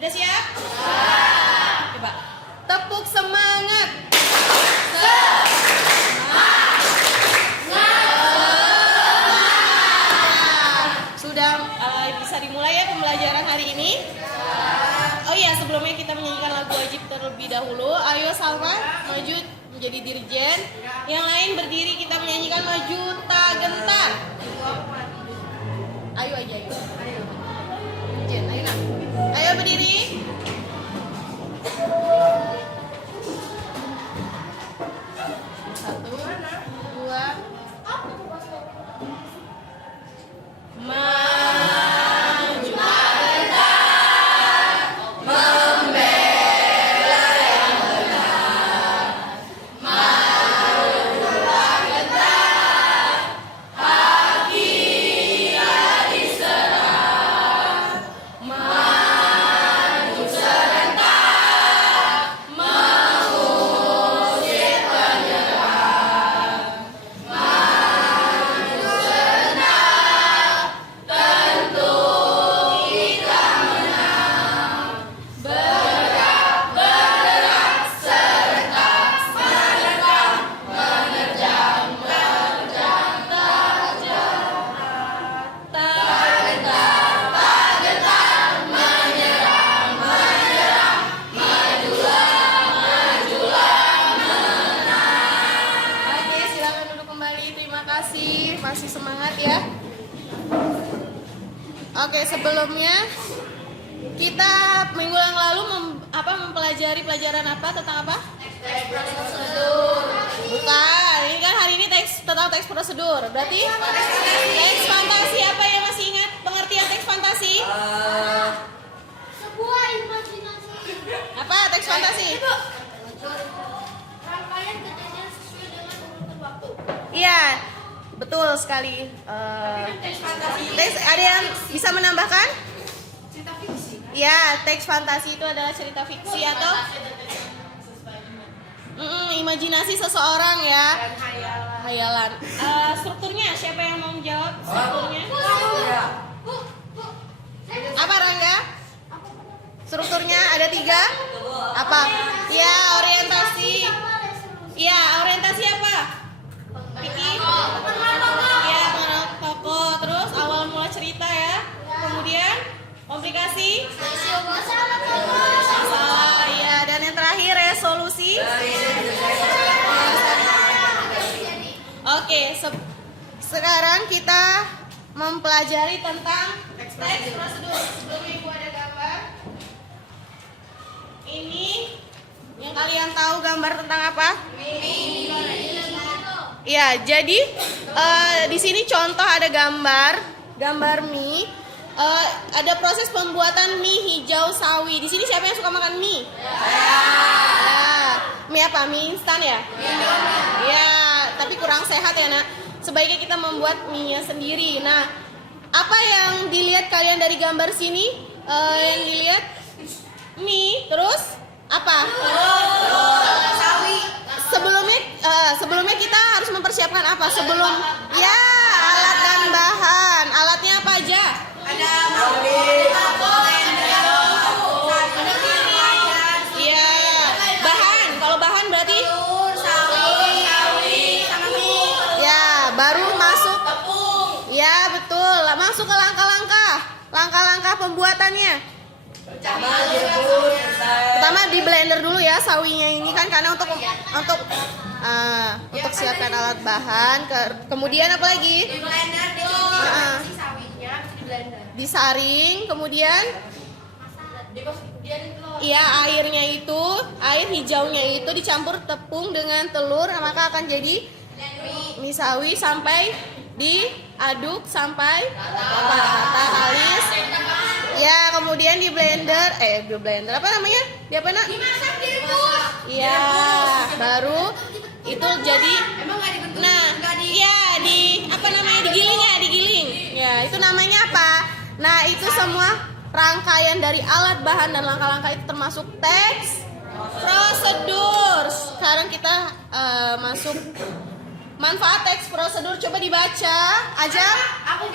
Sudah siap? Coba tepuk semangat. Sudah bisa dimulai ya pembelajaran hari ini? Oh iya, sebelumnya kita menyanyikan lagu wajib terlebih dahulu. Ayo Salma maju menjadi dirjen. Yang lain berdiri, kita menyanyikan Maju Tak Gentar. Ayo aja, ayo. Dirjen, ayo nak. Ayo berdiri. Satu, dua. Maju tak gentar, membela yang benar. Maju tak gentar, hak kita diserah. Maju serentak, mengusir penyerang. Maju serentak, tentu kita menang. Bergerak serentak, menerjang tajam. Tak gentar, menyerang. Majulah, menang. Oke, silakan duduk kembali. Terima kasih, masih semangat ya. Oke, sebelumnya kita minggu yang lalu mempelajari pelajaran apa, tentang apa? Teks prosedur. Bukan, ini kan hari ini tentang teks prosedur. Berarti teks fantasi, apa yang masih ingat pengertian teks fantasi? Sebuah imajinasi. Apa teks fantasi? Rangkaian kejadian sesuai dengan urutan waktu. Iya, betul sekali. Teks, ada yang bisa menambahkan? Cerita fiksi. Ya, teks fantasi itu adalah cerita fiksi atau imajinasi seseorang ya. Dan hayalan. Hayalan. Strukturnya siapa yang mau menjawab? Strukturnya? Bu. Apa Rangga? Strukturnya ada 3. Apa? Ya, orientasi. Ya, orientasi apa? Kiki? Ya, mengenal tokoh. Terus awal mula cerita ya. Kemudian komplikasi. Masalah. Ya, dan yang terakhir resolusi. Oke, sekarang kita mempelajari tentang teks prosedur. Sebelumnya Ibu ada gambar. Ini yang kalian tahu gambar tentang apa? Ya, jadi di sini contoh ada gambar mie. Ada proses pembuatan mie hijau sawi. Di sini siapa yang suka makan mie? Nah, mie apa? Mie instan ya? Ya, tapi kurang sehat ya nak. Sebaiknya kita membuat mie-nya sendiri. Nah, apa yang dilihat kalian dari gambar sini? Yang dilihat mie, terus apa? Sawi. Sebelumnya kita harus mempersiapkan apa? Sebelum ya, alat dan bahan. Alatnya apa aja? Ada iya, pembuatannya? Direbus, Pertama di blender dulu ya sawinya ini kan, karena untuk siapkan alat bahan. Kemudian apa lagi? Di blender si sawinya di blender. Disaring, kemudian iya airnya itu, air hijaunya itu dicampur tepung dengan telur, maka akan jadi mie sawi sampai diaduk sampai rata halus. Ya, kemudian di blender apa namanya? Di apa nak? Dimasak, direbus. Iya, baru itu jadi. Nah, iya di apa namanya? Digiling ya, digiling. Ya, itu namanya apa? Nah, itu semua rangkaian dari alat bahan dan langkah-langkah itu termasuk teks prosedur. Sekarang kita masuk manfaat teks prosedur. Coba dibaca aja. Aku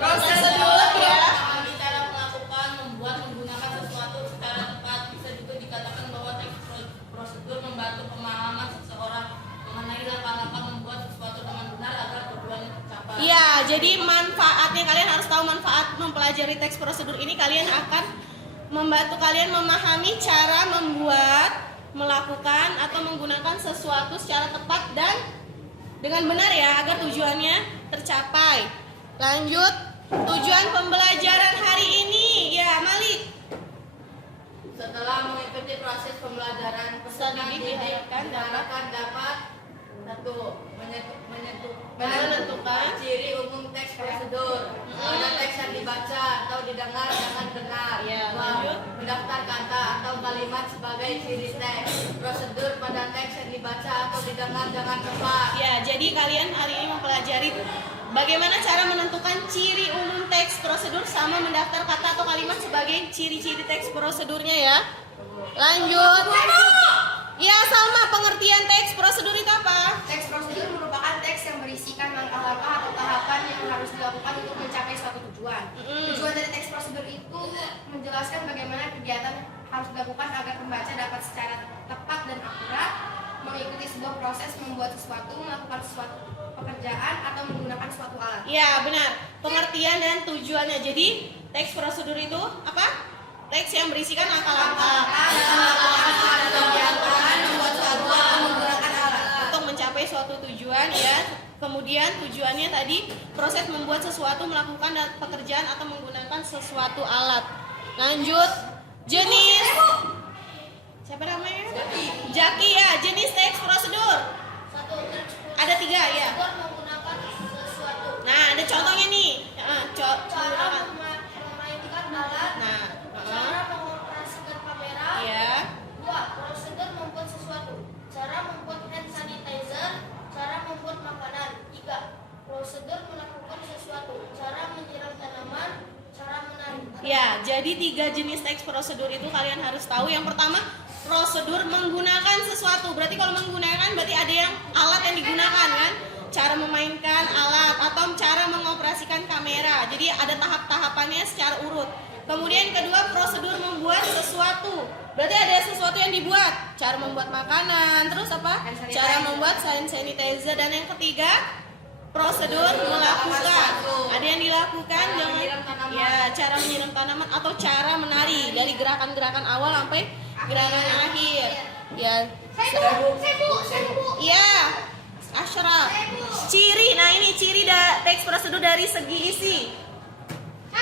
Prosedur ya. Cara melakukan, membuat, menggunakan sesuatu secara tepat. Bisa juga dikatakan bahwa teks prosedur membantu pemahaman seseorang mengenai langkah-langkah membuat sesuatu dengan benar agar tujuannya tercapai. Iya, jadi manfaatnya kalian harus tahu manfaat mempelajari teks prosedur ini. Kalian akan membantu kalian memahami cara membuat, melakukan atau menggunakan sesuatu secara tepat dan dengan benar ya, agar tujuannya tercapai. Lanjut, tujuan pembelajaran hari ini ya Malik. Setelah mengikuti proses pembelajaran, peserta didik diharapkan dapat satu menentukan ciri umum teks prosedur pada teks yang dibaca atau didengar dengan benar. Ya, Dua, lanjut. mendaftar kata atau kalimat sebagai ciri teks prosedur pada teks yang dibaca atau didengar dengan tepat. Ya, jadi kalian hari ini mempelajari bagaimana cara menentukan ciri umum teks prosedur sama mendaftar kata atau kalimat sebagai ciri-ciri teks prosedurnya ya. Lanjut. Ya, sama pengertian teks prosedur itu apa? Teks prosedur merupakan teks yang berisikan langkah-langkah atau tahapan yang harus dilakukan untuk mencapai suatu tujuan. Tujuan dari teks prosedur itu menjelaskan bagaimana kegiatan harus dilakukan agar pembaca dapat secara tepat dan akurat mengikuti sebuah proses membuat sesuatu, melakukan suatu pekerjaan atau menggunakan suatu alat. Ya, benar. Pengertian dan tujuannya. Jadi, teks prosedur itu apa? Teks yang berisikan langkah-langkah untuk mencapai suatu tujuan ya. Kemudian tujuannya tadi proses membuat sesuatu, melakukan pekerjaan atau menggunakan sesuatu alat. Lanjut, jenis. Siapa namanya? Jaki ya, jenis teks prosedur. Satu, Ada 3 ya. menggunakan sesuatu. Nah, ada contohnya nih. Cara memainkan alat. Nah, Cara mengoperasikan kamera. ya. 2. Prosedur membuat sesuatu. Cara membuat hand sanitizer. Cara membuat makanan. 3. Prosedur melakukan sesuatu. Cara menyiram tanaman. Cara menari. Ya, jadi 3 jenis teks prosedur itu kalian harus tahu. Yang pertama, prosedur menggunakan sesuatu. Berarti kalau menggunakan berarti ada yang alat yang digunakan kan? Cara memainkan alat atau cara mengoperasikan kamera. Jadi ada tahap-tahapannya secara urut. Kemudian kedua, prosedur membuat sesuatu. Berarti ada sesuatu yang dibuat. Cara membuat makanan, terus apa? Cara membuat hand sanitizer. Dan yang ketiga, prosedur melakukan. Ada yang dilakukan dengan ya cara menyiram tanaman atau cara menari dari gerakan-gerakan awal sampai gerakan akhir. Ya. Iya. Ashraf. Ciri. Nah, ini ciri teks prosedur dari segi isi. 1.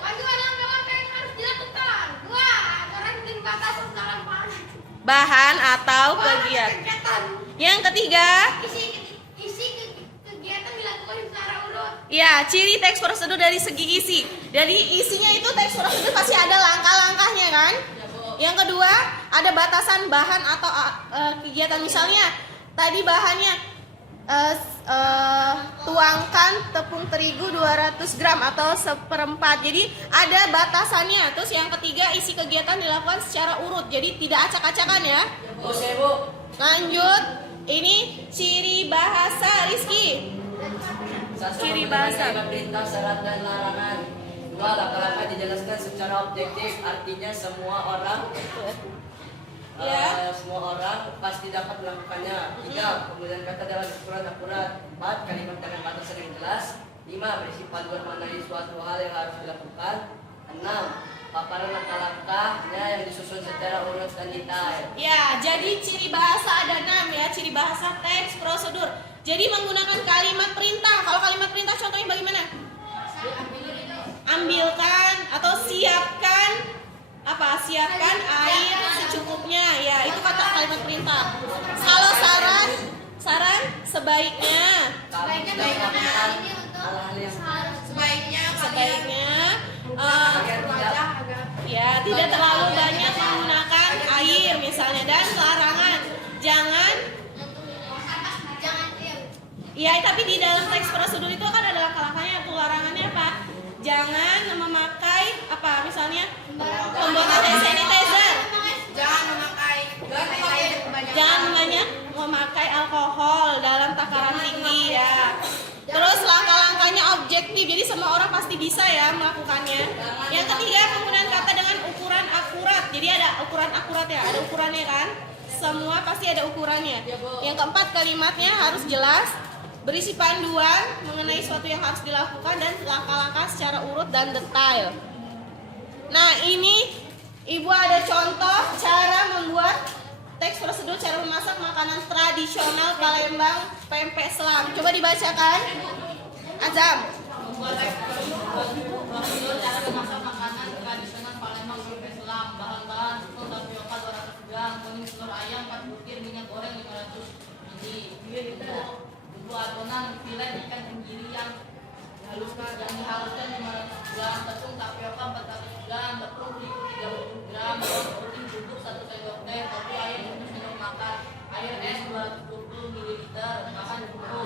Panduan langkah-langkah yang harus dilakukan. 2. Aturan dan batas dalam Bahan atau kegiatan. Yang ketiga, Isi kegiatan dilakukan secara urut. ya, ciri teks prosedur dari segi isi. Dari isinya itu teks prosedur pasti ada langkah-langkahnya kan? Yang kedua, ada batasan bahan atau kegiatan. Misalnya, tadi bahannya tuangkan tepung terigu 200 gram atau 1/4. Jadi ada batasannya. Terus yang ketiga, isi kegiatan dilakukan secara urut. Jadi tidak acak-acakan ya. Lanjut, ini ciri bahasa Rizky. Ciri bahasa. Perintah, syarat dan larangan. 2. Langkah-langkah dijelaskan secara objektif, artinya semua orang Semua orang pasti dapat melakukannya. 3. Pemilihan kata dalam ukuran akurat. 4. Kalimat dengan batasan yang jelas. 5. Berisi panduan mengenai suatu hal yang harus dilakukan. 6. Paparan langkah-langkahnya yang disusun secara urut dan detail. Ya, jadi ciri bahasa ada 6 ya, ciri bahasa teks prosedur. Jadi menggunakan kalimat perintah. Kalau kalimat perintah contohnya bagaimana? Ambilkan atau siapkan apa? Siapkan air secukupnya. Ya, itu kata kalimat perintah. Kalau saran sebaiknya ya tidak terlalu banyak menggunakan air misalnya, dan larangan jangan ya, tapi di dalam teks prosedur itu kan ada langkah-langkahnya. Tuh larangannya apa? Jangan memakai apa misalnya pembuatan hand sanitizer, jangan memakai alkohol dalam takaran tinggi ya. Terus langkah-langkahnya objektif, jadi semua orang pasti bisa ya melakukannya. Yang ketiga, penggunaan kata dengan ukuran akurat. Jadi ada ukuran akurat ya, ada ukurannya kan? Semua pasti ada ukurannya. Yang keempat, kalimatnya harus jelas, berisi panduan mengenai sesuatu yang harus dilakukan dan langkah-langkah secara urut dan detail. Nah, ini Ibu ada contoh cara membuat teks prosedur cara memasak makanan tradisional Palembang, pempek selam. Coba dibacakan. Azam. Membuat teks prosedur cara memasak makanan tradisional Palembang, pempek selam. Bahan-bahan: tepung tapioka 200 gram, kuning telur ayam 4 butir, minyak goreng 500 ml. Bumbu adonan filet ikan tenggiri yang dihaluskan 500 gram, tepung tapioka 400 gram, tepung terigu 30 gram, bawang putih bubuk 1 sendok teh, topi air 1 sendok makan, air es 220 ml, bahan bumbu,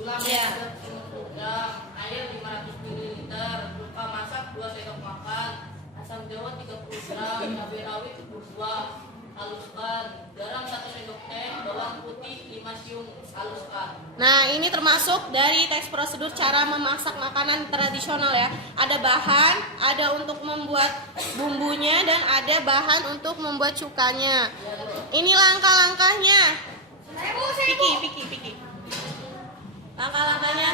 gula merah 50 gram, air 500 ml, lupa masak 2 sendok makan, asam jawa 30 gram, cabai rawit buah, haluskan, garam 1 sendok teh, bawang putih 5 siung, haluskan. Nah, ini termasuk dari teks prosedur cara memasak makanan tradisional ya. Ada bahan, ada untuk membuat bumbunya, dan ada bahan untuk membuat cukanya. Ini langkah-langkahnya. Piki. Langkah-langkahnya.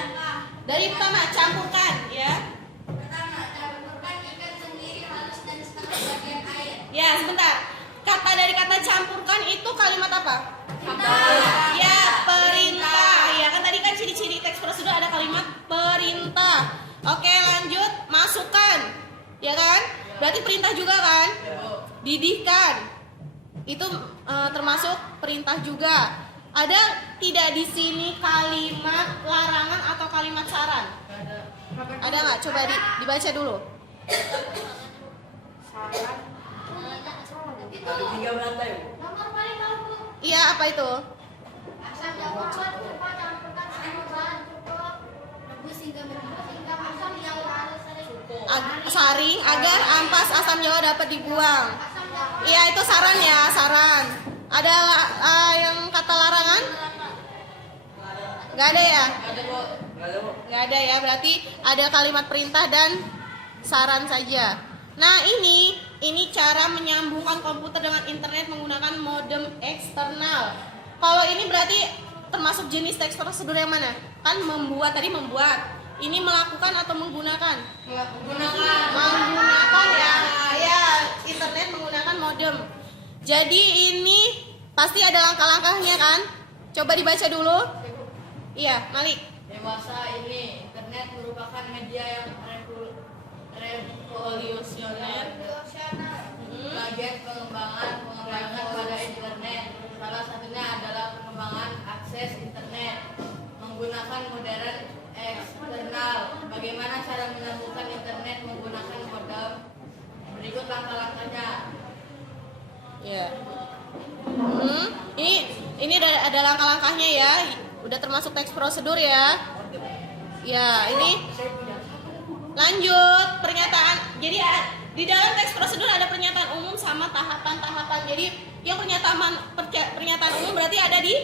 Dari pertama, campurkan ya. Campurkan ikan sendiri halus dan setengah bagian air. Ya, sebentar. Kata dari kata campurkan itu kalimat apa? Ya, perintah. Ya, kan tadi kan ciri-ciri teks prosedur ada kalimat perintah. Oke, lanjut. Masukkan. Ya kan? Berarti perintah juga kan? Didihkan. Itu termasuk perintah juga. Ada tidak di sini kalimat larangan atau kalimat saran? Ada nggak? Coba dibaca dulu. Ada 3 berantai. Nomor paling bawah. Iya, apa itu? Asam jawa cepat campurkan semua bahan cukup, rebus hingga berembus hingga asam jawa halus Saring agar ampas asam jawa dapat dibuang. Iya, itu saran ya, saran. Ada yang kata larangan? Nggak ada ya? Nggak ada ya, berarti ada kalimat perintah dan saran saja. Nah, ini cara menyambungkan komputer dengan internet menggunakan modem eksternal. Kalau ini berarti termasuk jenis teks prosedur yang mana? Kan membuat, tadi membuat. Ini melakukan atau menggunakan? Menggunakan ya, internet menggunakan modem. Jadi ini pasti ada langkah-langkahnya kan? Coba dibaca dulu. Iya, Malik. Dewasa ini, internet merupakan media yang revolusioner. Bagian pengembangan pada internet, salah satunya adalah pengembangan akses internet menggunakan modern eksternal. Bagaimana cara menyambungkan internet menggunakan modem? Berikut langkah-langkahnya. Ya. Ini ada langkah-langkahnya ya. Udah termasuk teks prosedur ya. Ya, ini lanjut pernyataan. Jadi di dalam teks prosedur ada pernyataan umum sama tahapan-tahapan. Jadi yang pernyataan umum berarti ada di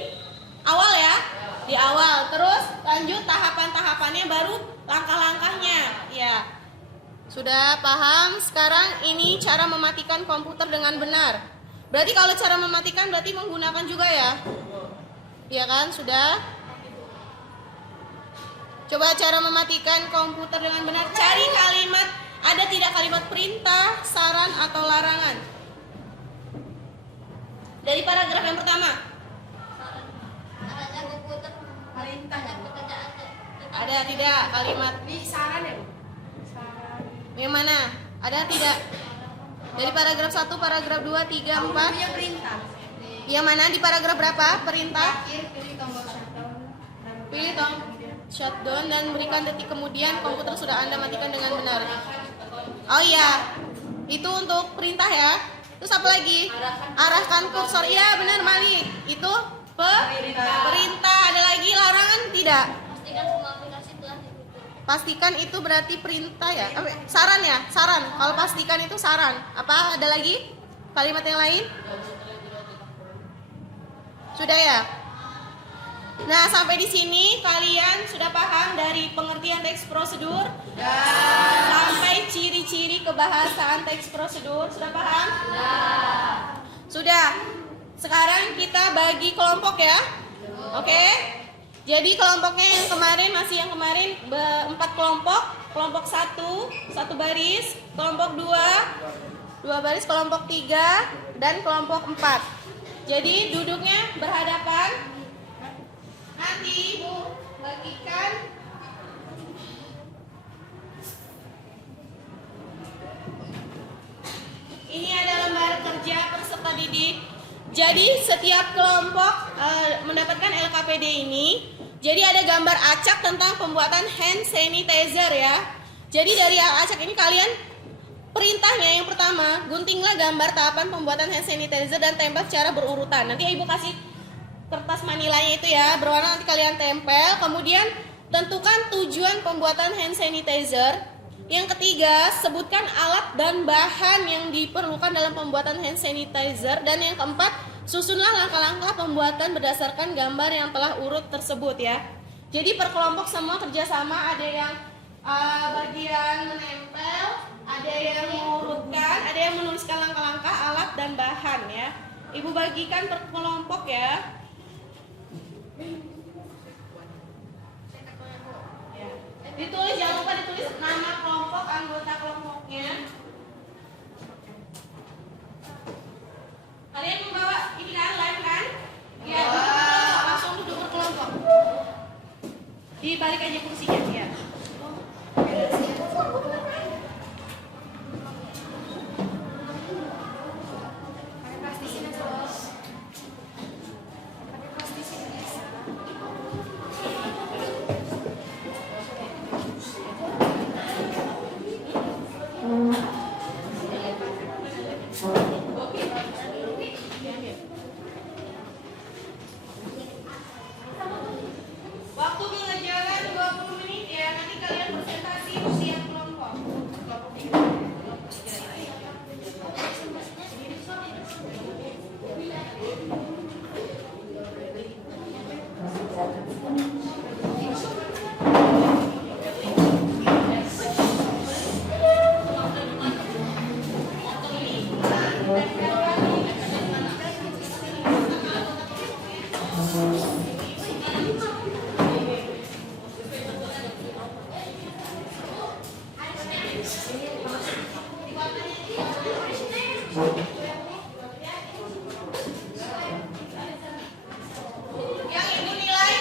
awal ya. Di awal. Terus lanjut tahapan-tahapannya, baru langkah-langkahnya. Ya. Sudah paham? Sekarang ini cara mematikan komputer dengan benar. Berarti kalau cara mematikan berarti menggunakan juga ya? Iya kan? Sudah? Coba cara mematikan komputer dengan benar. Cari kalimat, ada tidak kalimat perintah, saran, atau larangan? Dari paragraf yang pertama. Adanya komputer perintah pekerjaan. Ada tidak kalimat? Ini saran ya, Bu? Saran. Yang mana? Ada tidak? Dari paragraf 1, paragraf 2, 3, 4. Punya perintah. Yang mana di paragraf berapa? Perintah. Terakhir pilih tombol shutdown. Pilih tombol shutdown dan berikan detik kemudian komputer sudah Anda matikan dengan benar. Oh iya, itu untuk perintah ya. Terus apa lagi? Arahkan kursor. Iya benar Malik. Itu perintah. Ada lagi larangan tidak? Pastikan semua aplikasi telah ditutup. Pastikan itu berarti perintah ya. Saran ya, saran. Kalau pastikan itu saran. Apa ada lagi? Kalimat yang lain? Sudah ya? Nah, sampai di sini kalian sudah paham dari pengertian teks prosedur sampai ciri-ciri kebahasaan teks prosedur. Sudah paham? Sudah. Sekarang kita bagi kelompok ya. Oke? Jadi kelompoknya yang kemarin masih yang kemarin 4 kelompok. Kelompok 1 baris, kelompok 2 baris, kelompok 3 dan kelompok 4. Jadi duduknya berhadapan. Nanti Ibu bagikan ini ada lembar kerja peserta didik. Jadi setiap kelompok mendapatkan LKPD ini. Jadi ada gambar acak tentang pembuatan hand sanitizer ya. Jadi dari acak ini kalian perintahnya yang pertama, guntinglah gambar tahapan pembuatan hand sanitizer dan tempel secara berurutan. Nanti Ibu kasih kertas manilanya itu ya, berwarna, nanti kalian tempel. Kemudian tentukan tujuan pembuatan hand sanitizer. Yang ketiga, sebutkan alat dan bahan yang diperlukan dalam pembuatan hand sanitizer. Dan yang keempat, susunlah langkah-langkah pembuatan berdasarkan gambar yang telah urut tersebut ya. Jadi per kelompok semua kerjasama, ada yang bagian menempel, ada yang mengurutkan, ada yang menuliskan langkah-langkah alat dan bahan ya. Ibu bagikan per kelompok ya. Ditulis, jangan lupa ditulis nama kelompok, anggota kelompoknya. Kalian membawa ini kan, live kan? Ya, langsung duduk berkelompok. Dibalik aja kursinya ya. Waktu mengerjakan 20 menit ya, nanti kalian presentasi usia kelompok. Yang Ibu nilai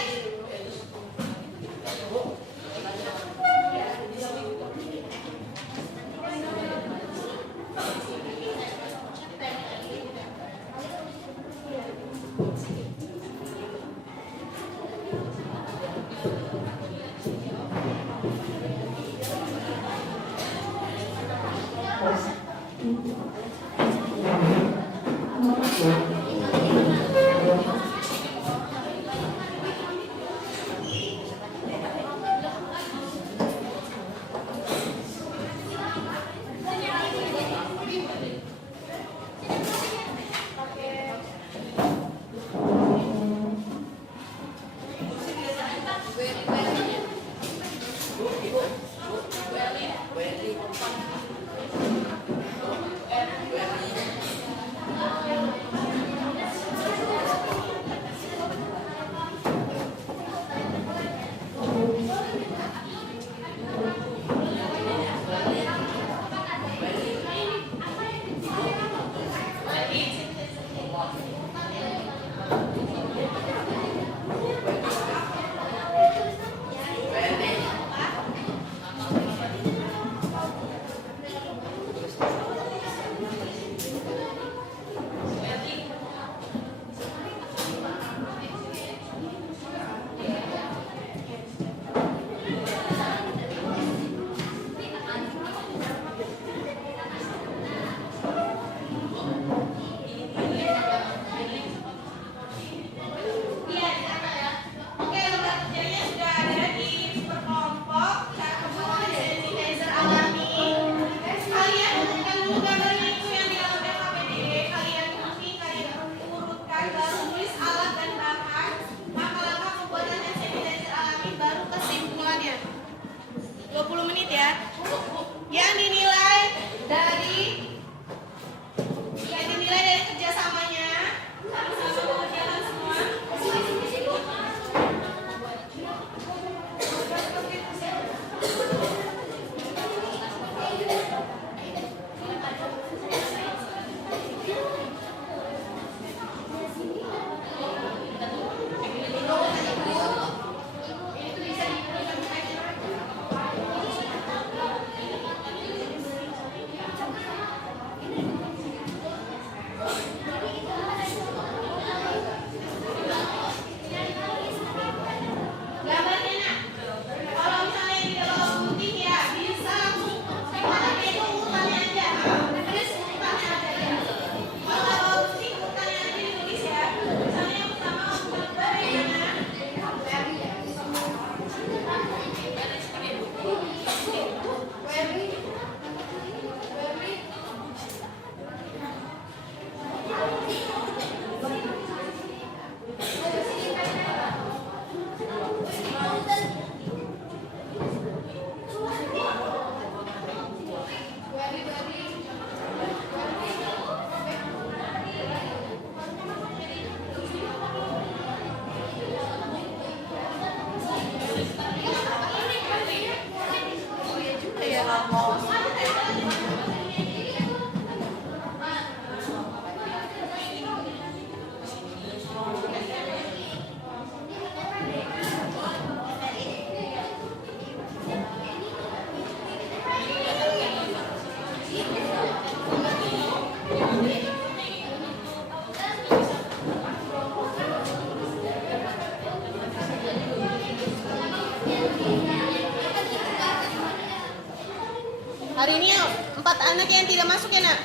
4 anak yang tidak masuk ya nak.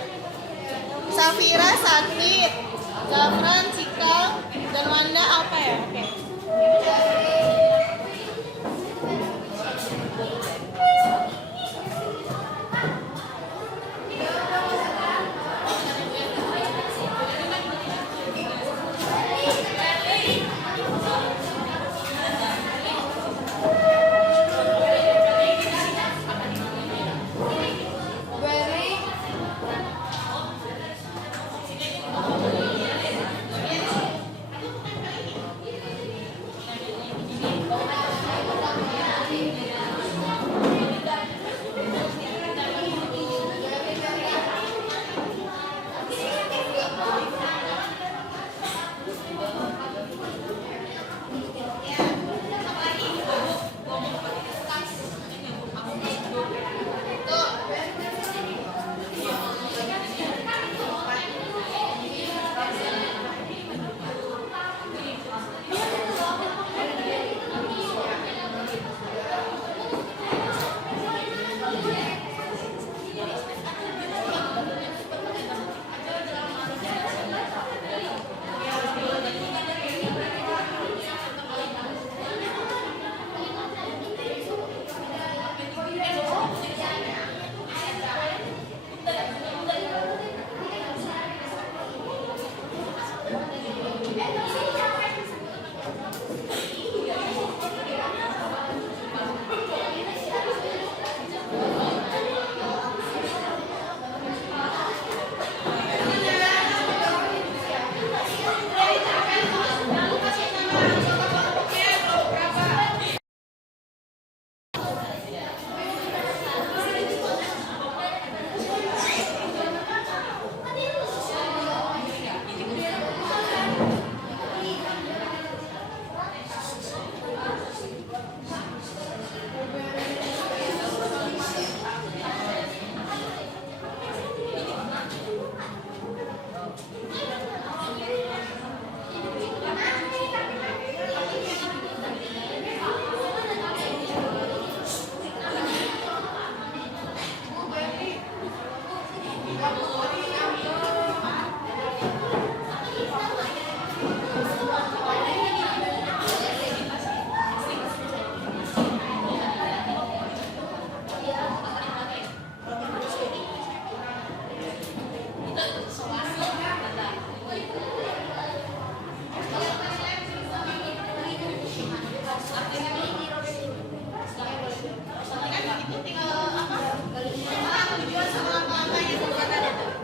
Safira sakit, Zafran, Cikal, dan Wanda apa ya? Oke.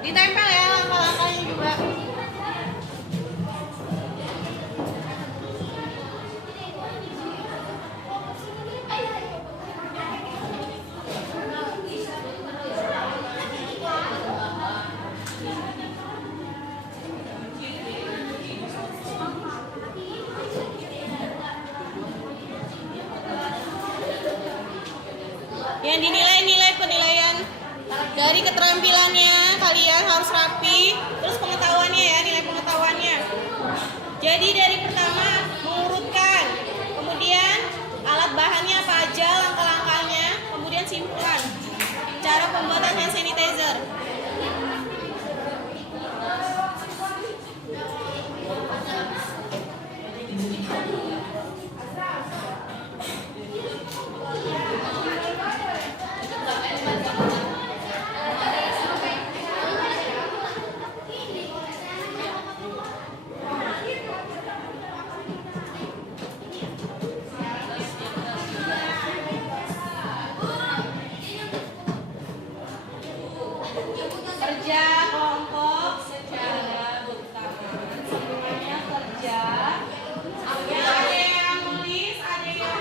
Ditempel ya langkah-langkahnya juga. Yang dinilai nilai penilaian dari keterampilannya, kalian harus rapi. Terus pengetahuannya ya, nilai pengetahuannya. Jadi dari pertama mengurutkan, kemudian alat bahannya apa aja, langkah-langkahnya, kemudian simpulan, cara pembuatan hand sanitizer. Kerja kelompok secara bersamaan, semuanya kerja. Ada yang nulis, ada yang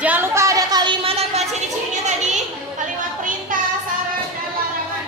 Jangan lupa ada kalimat apa ciri-cirinya tadi? Kalimat perintah, saran, dan larangan.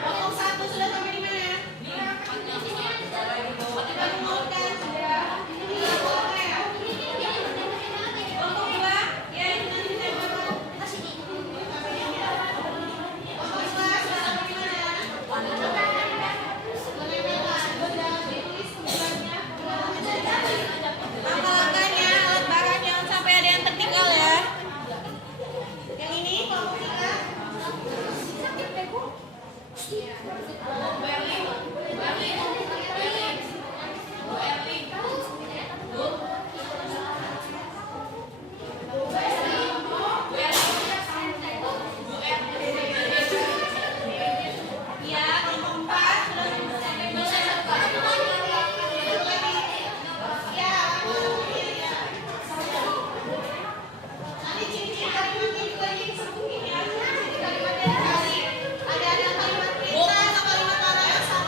Kelompok 1 sudah sampai di mana? Menemukan sudah. Kelompok 2, ya itu nanti saya buat. Kelompok 2 sudah sampai di mana? Langkah-langkahnya, alat bahan jangan sampai ada yang tertinggal ya. Yang ini kelompok 3. Ya, kelompok 4 sudah sampai di mana? Ya, ya. Nanti ciri-ciri kalimatnya juga disebutin ya. Ciri-ciri kalimatnya dikasih. Ada kalimat perintah atau kalimat larangan,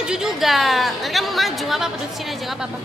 maju juga. Nanti kamu maju, nggak apa-apa, duduk sini aja, nggak apa-apa.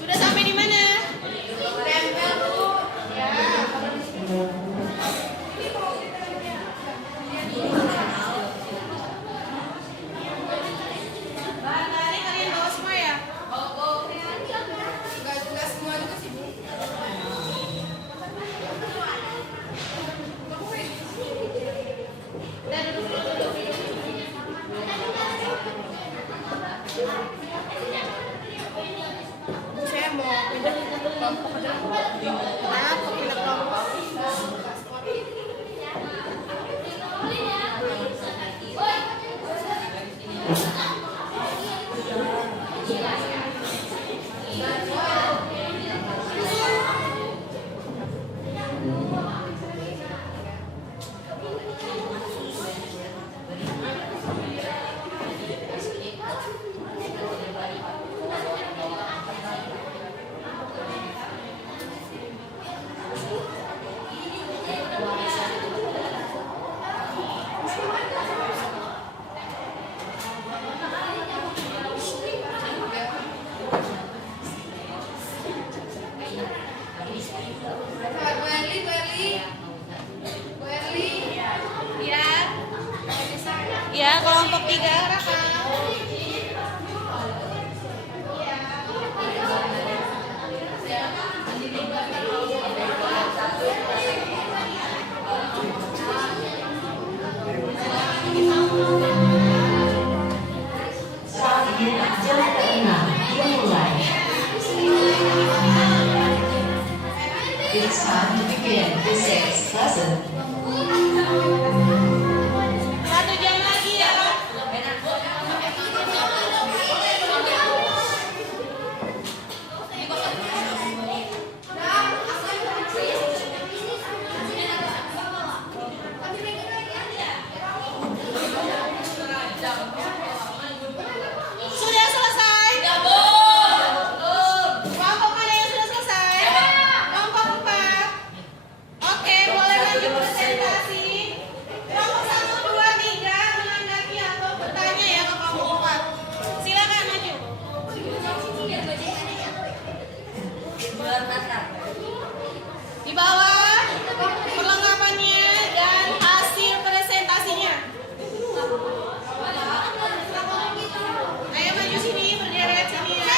Sudah sampai di mana? Bahan-bahannya kalian bawa semua ya? Enggak semua juga sih, Bu. Udah duduk dulu. Saya mau pindah kelompok aja. Kenapa pindah kelompok? Bu Erli. Ya. Ya, kelompok 3 Raka. Saat ini jam ke-6 dimulai. It's time to begin the sixth lesson. 1 jam lagi ya, Kak. Sudah selesai? Kelompok mana yang sudah selesai? Kelompok 4. Oke, boleh lanjut presentasi. Kelompok 1, 2, 3 menanggapi atau bertanya ya ke kelompok 4. Silakan maju. Di bawah perlengkapannya dan hasil presentasinya. Ayo maju sini, berderet sini ya.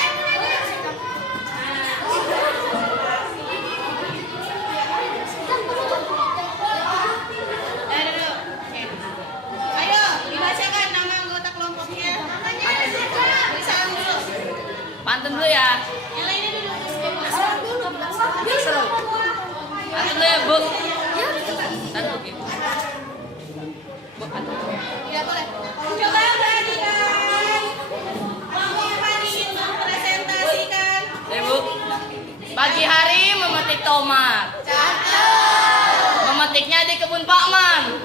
Duduk. Oke. Ayo, dibacakan nama anggota kelompoknya. Tulisan dulu. Pantun dulu ya. Yang lainnya duduk. Pantun dulu ya, Bu. Satu, oke. Bu, pantun. Tidak boleh. Coba perhatikan. Kelompok apa ingin mempresentasikan? Bu. Pagi hari memetik tomat. Memetiknya di kebun Pak Man.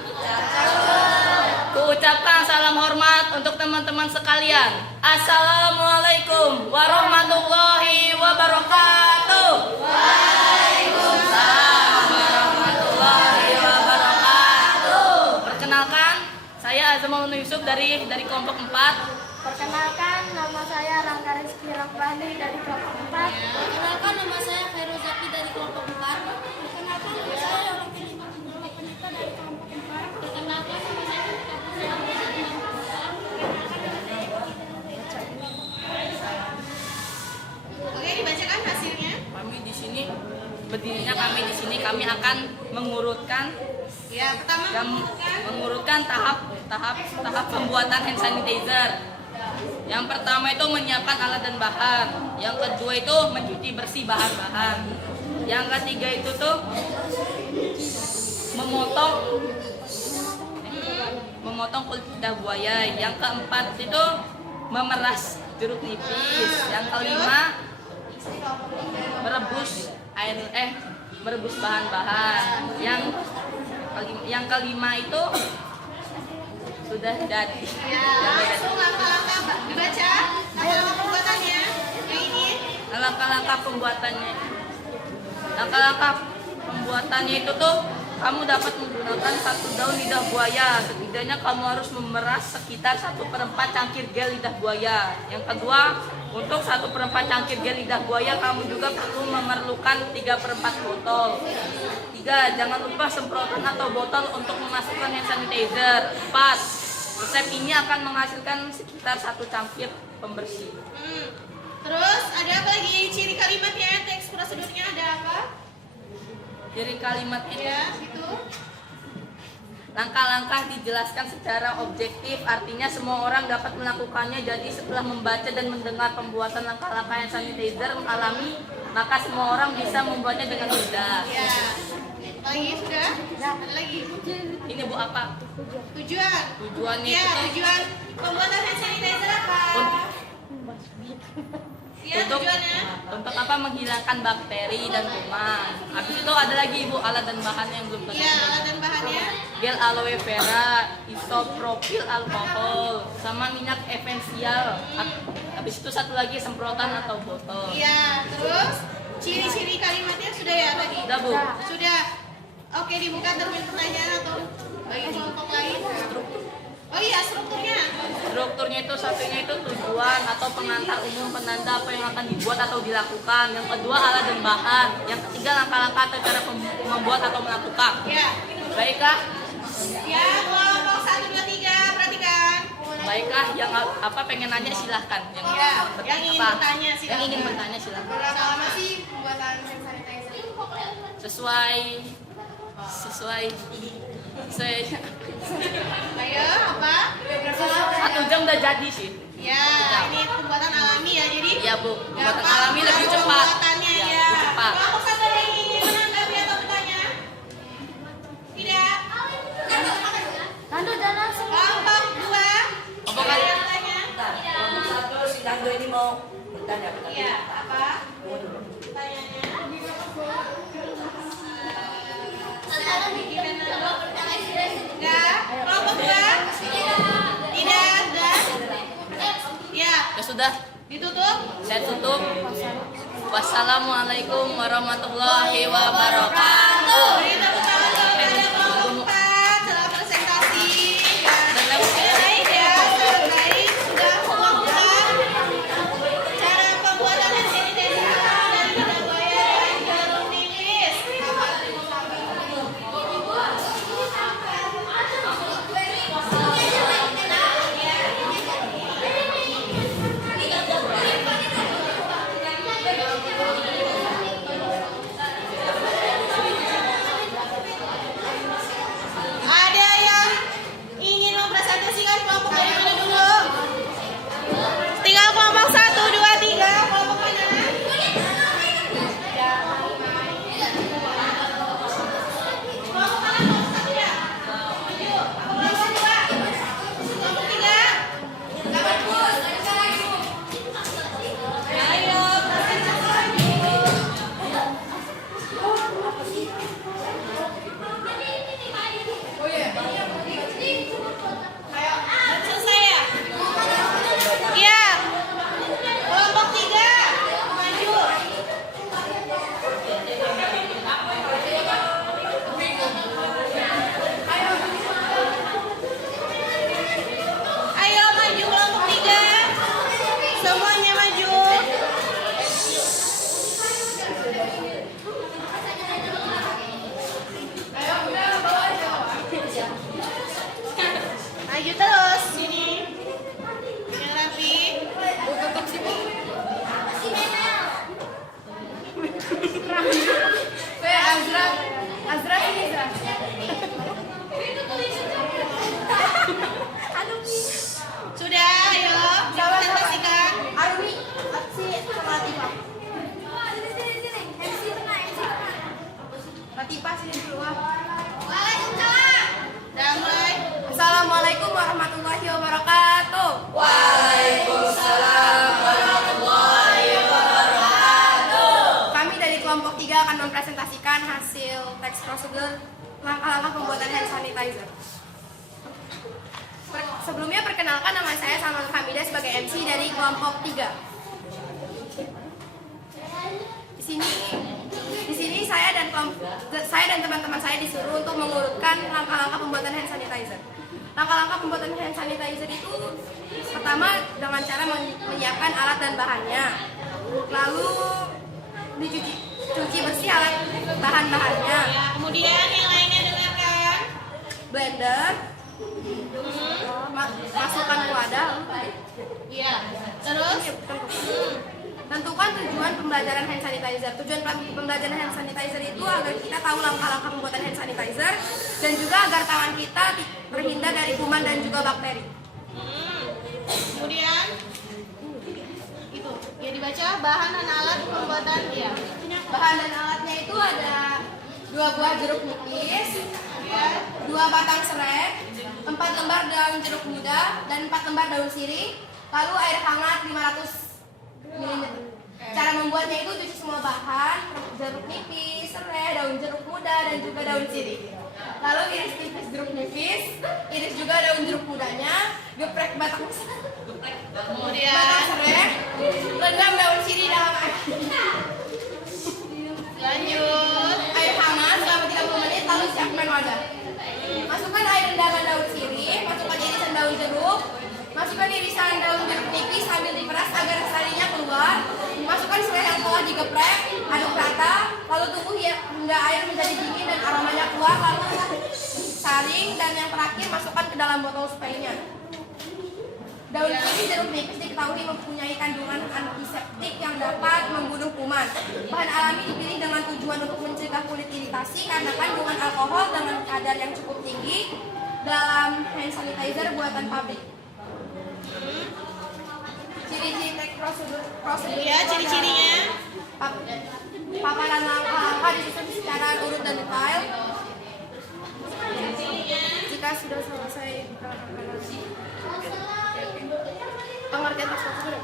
Kuucapkan salam hormat untuk teman-teman sekalian. Assalamualaikum warahmatullahi wabarakatuh. Waalaikumsalam warahmatullahi wabarakatuh. Perkenalkan, saya Azamul Yusuf dari kelompok 4. Perkenalkan, nama saya Rangga Rizky Rabbani dari kelompok 4. Perkenalkan, nama saya Khairul Zaki dari kelompok 4. Perkenalkan, nama saya Yolanda Penita dari kelompok 4. Perkenalkan, nama saya Oke, dibacakan hasilnya. Kami di sini berdirinya kami akan mengurutkan Ya, pertama mengurutkan tahap pembuatan hand sanitizer. Yang pertama itu menyiapkan alat dan bahan. Yang kedua itu mencuci bersih bahan-bahan. Yang ketiga itu tuh memotong kulit lidah buaya. Yang keempat itu memeras jeruk nipis. Yang kelima merebus bahan-bahan. Yang kelima itu sudah jadi. Ya, langsung langkah-langkah dibaca. Langkah-langkah pembuatannya. Yang ini. Langkah-langkah pembuatannya itu tuh kamu dapat menggunakan 1 daun lidah buaya. Setidaknya kamu harus memeras sekitar 1/4 cangkir gel lidah buaya. Yang kedua, untuk 1/4 cangkir gel lidah buaya kamu juga perlu memerlukan 3/4 botol. 3. Jangan lupa semprotan atau botol untuk memasukkan hand sanitizer. 4. Resep ini akan menghasilkan sekitar 1 cangkir pembersih. Terus ada apa lagi ciri kalimatnya? Teks prosedurnya ada apa? Ciri kalimat itu Ya, gitu. langkah-langkah dijelaskan secara objektif, artinya semua orang dapat melakukannya. Jadi setelah membaca dan mendengar pembuatan langkah-langkah hand sanitizer alami, maka semua orang bisa membuatnya dengan mudah. Ya. Lagi sudah? Ada lagi. Ini Bu apa? Tujuan. Tujuannya Ya, itu tujuan pembuatan hand sanitizer apa? Ya, untuk tujuannya. untuk apa? Menghilangkan bakteri dan kuman. Habis itu ada lagi Ibu alat dan bahannya yang belum tadi. Ya, alat dan bahannya. Gel aloe vera, isopropil alkohol, sama minyak esensial. Habis itu satu lagi semprotan atau botol. Ya, terus ciri-ciri kalimatnya sudah ya tadi? Sudah, Bu. Sudah. Oke, dibuka termin pertanyaan atau bagi kelompok lain? Oh iya, strukturnya. Strukturnya itu satunya itu tujuan atau pengantar umum penanda apa yang akan dibuat atau dilakukan. Yang kedua alat dan bahan. Yang ketiga langkah-langkah atau cara membuat atau melakukan. Ya. Baiklah, Ya, kelompok 1, 2, 3, perhatikan. baiklah yang apa pengen nanya silahkan. Ya, yang ingin apa? bertanya Yang silakan. ingin bertanya silahkan. Berapa lama sih pembuatan hand sanitizer? Sesuai Ayo, apa? 1 jam udah jadi sih. Ya, ini pembuatan alami ya, jadi Iya Bu, pembuatan gampang alami lebih proses cepat. pembuatannya Iya, ya. lebih cepat. Kelompok 1 ada yang ingin menanggapi atau bertanya? Tidak. Lanjut dan langsung. Kelompok 2 Kelompok ada kan? yang bertanya? Kelompok 1 si Dando ini mau bertanya. Iya, apa? Tunggu dulu. Pertanyaannya? Enggak. Kelompok 2? Tidak. Enggak. Ya, Ya sudah, ditutup. saya tutup. Wassalamualaikum warahmatullahi wabarakatuh. Beri tepuk tangan kepada kelompok 4 setelah presentasi. Dan baik ya, baik sudah melakukan cara pembuatan hand sanitizer dari lidah buaya dan jarum nipis. Ada yang ingin mempresentasikan kelompok dari mana dulu? Tinggal kelompok 1, 2, 3, kelompok mana? Kelompok mana? Kelompok 1 ya? Maju. Kelompok 2? Kelompok 3? Ayo, presentasi. Udah selesai ya? Iya. Kelompok 3 maju. Ayo maju kelompok 3. Semuanya maju. Maju terus sini. Yang rapi. Azra ini Azra. Sudah, ayo presentasikan. Arumi, Aksi, sama Latifah. Sini, MC tengah, MC tengah. IPA sini dulu ah. Waalaikumsalam. Udah mulai. Assalamualaikum warahmatullahi wabarakatuh. Waalaikumsalam warahmatullahi wabarakatuh. Kami dari kelompok 3 akan mempresentasikan hasil teks prosedur langkah-langkah pembuatan hand sanitizer. Sebelumnya perkenalkan, nama saya Salman Hamidah sebagai MC dari kelompok 3. Di sini saya dan teman-teman saya disuruh untuk mengurutkan langkah-langkah pembuatan hand sanitizer. Langkah-langkah pembuatan hand sanitizer itu pertama dengan cara menyiapkan alat dan bahannya. Lalu cuci bersih alat bahan-bahannya. Ya, kemudian yang lainnya dengarkan. Blender, masukkan ke wadah. Iya. Terus Tentukan tujuan pembelajaran hand sanitizer. Tujuan pembelajaran hand sanitizer itu agar kita tahu langkah-langkah pembuatan hand sanitizer dan juga agar tangan kita terhindar dari kuman dan juga bakteri. kemudian itu ya dibaca bahan dan alat pembuatan ya. Bahan dan alatnya itu ada 2 buah jeruk nipis, 2 batang serai, 4 lembar daun jeruk muda, dan 4 lembar daun sirih, lalu air hangat 500 ml. Cara membuatnya itu cuci semua bahan, jeruk nipis, serai, daun jeruk muda, dan juga daun sirih. Lalu iris tipis jeruk nipis, iris juga daun jeruk mudanya, geprek batang Kemudian serai, rendam daun sirih dalam air. lanjut. Air hangat selama 30 menit, lalu siapkan wadah. Masukkan air rendaman daun sirih, masukkan irisan daun jeruk, masukkan irisan daun jeruk nipis sambil diperas agar sarinya keluar. Masukkan serai yang telah digeprek, aduk rata, lalu tunggu hingga air menjadi dingin dan aromanya keluar, lalu saring, dan yang terakhir masukkan ke dalam botol spraynya. Daun sirih jeruk nipis diketahui mempunyai kandungan antiseptik yang dapat membunuh kuman. Bahan alami dipilih dengan tujuan untuk mencegah kulit iritasi karena kandungan alkohol dengan kadar yang cukup tinggi dalam hand sanitizer buatan pabrik. Ciri-ciri teks prosedur Ya, itu ciri-cirinya. ada paparan langkah-langkah disusun secara urut dan detail. Jika sudah selesai pengertian teks prosedur.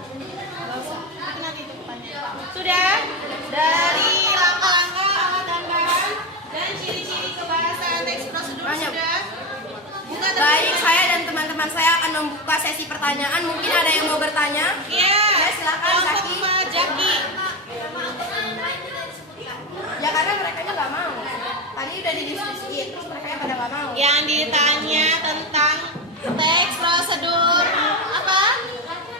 Sudah dari langkah-langkah alat dan bahan dan ciri-ciri kebahasan teks prosedur Banyak. sudah. Buka Baik, saya dan teman-teman saya akan membuka sesi pertanyaan. Mungkin ada yang mau bertanya? Iya. Ya, silakan, Kelompok Zaki. 5 Jaki. Ya karena mereka nggak mau. Tadi udah didiskusiin, terus mereka pada nggak mau. Yang ditanya tentang teks prosedur apa?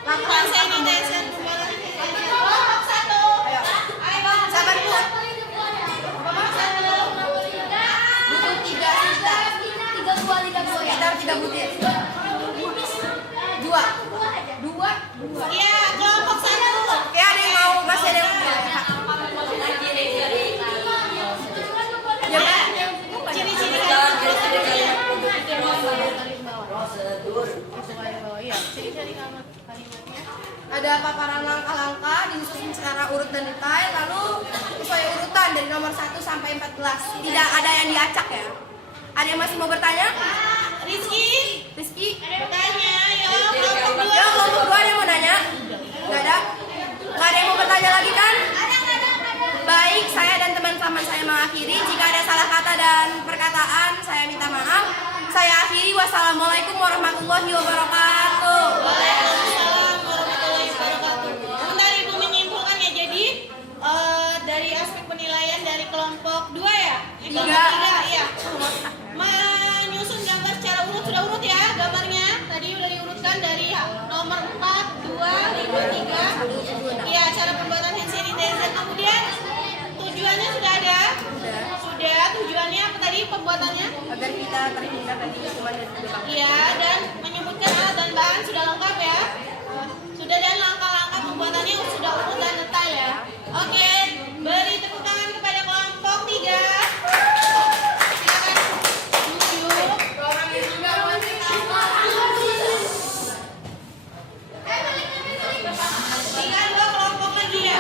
Hand sanitizer. Kelompok 1. Ayo, Ayo. sabar Bu. Kelompok 1. Butuh 3 sekitar 3 butir. 2. Iya, kelompok 1. Oke, ada yang mau? Masih ada yang mau? Ya, Ciri-ciri Prosedur. ada paparan langkah-langkah disusun secara urut dan detail, lalu sesuai urutan dari nomor 1 sampai 14. Tidak ada yang diacak ya. Ada yang masih mau bertanya? Rizky, Rizky? bertanya, yuk kelompok 2. Ya, kelompok 2 ada yang mau nanya? Gak ada? Gak ada yang mau bertanya lagi kan? Baik, saya dan teman-teman saya mengakhiri. Jika ada salah kata dan perkataan, saya minta maaf. Saya akhiri. Wassalamualaikum warahmatullahi wabarakatuh. Waalaikumsalam warahmatullahi wabarakatuh. Bentar Ibu menyimpulkan ya, jadi dari aspek penilaian dari kelompok 2 ya? Kelompok 3 ya. Menyusun gambar secara urut, sudah urut ya gambarnya. Tadi udah diurutkan dari nomor 4, 2, 5, 3. Iya, cara pembuatan hand sanitizer. Kemudian tujuannya sudah ada? Sudah. Tujuannya apa tadi pembuatannya? Agar kita terhindar dari kuman dan juga bakteri. Iya, dan menyebutkan alat dan bahan sudah lengkap ya. Sudah, dan langkah-langkah pembuatannya sudah urut dan detail ya. Oke, beri tepuk tangan kepada kelompok 3. Silakan duduk. Tinggal 2 kelompok lagi ya.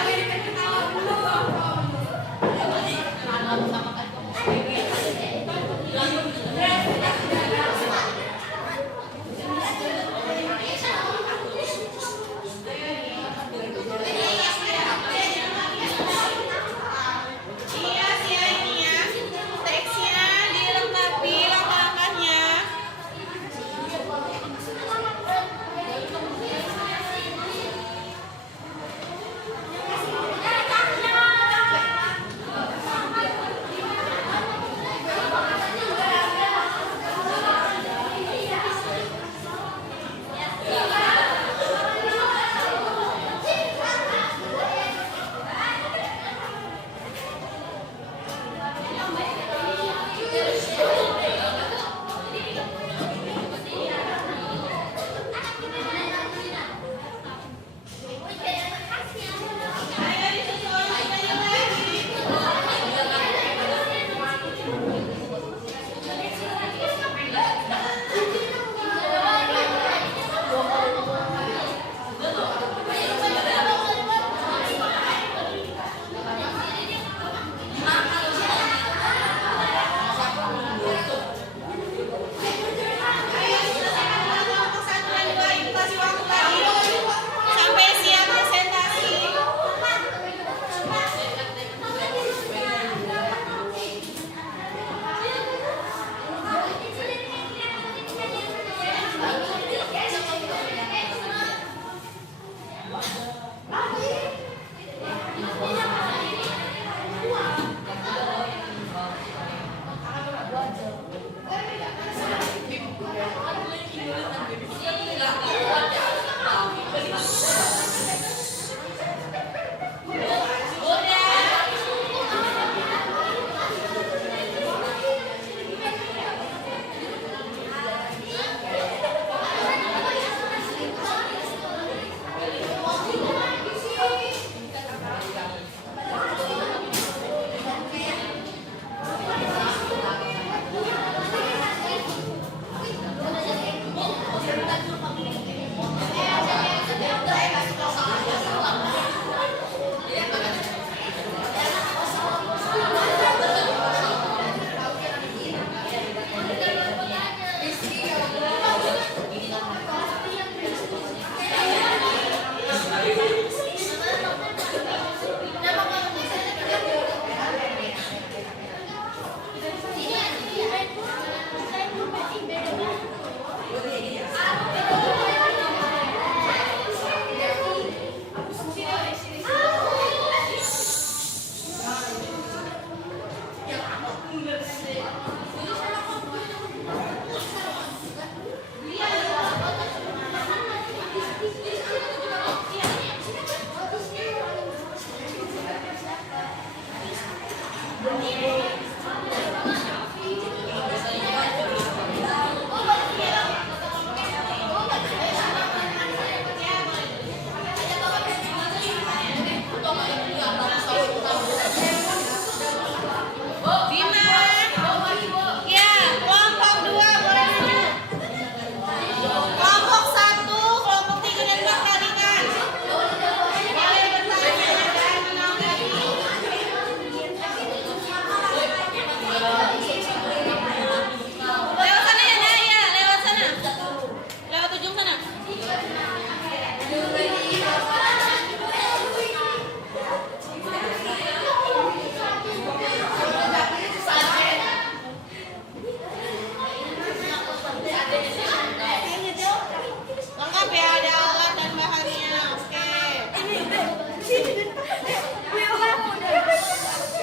Lengkap ya, ada alat dan bahannya. Oke.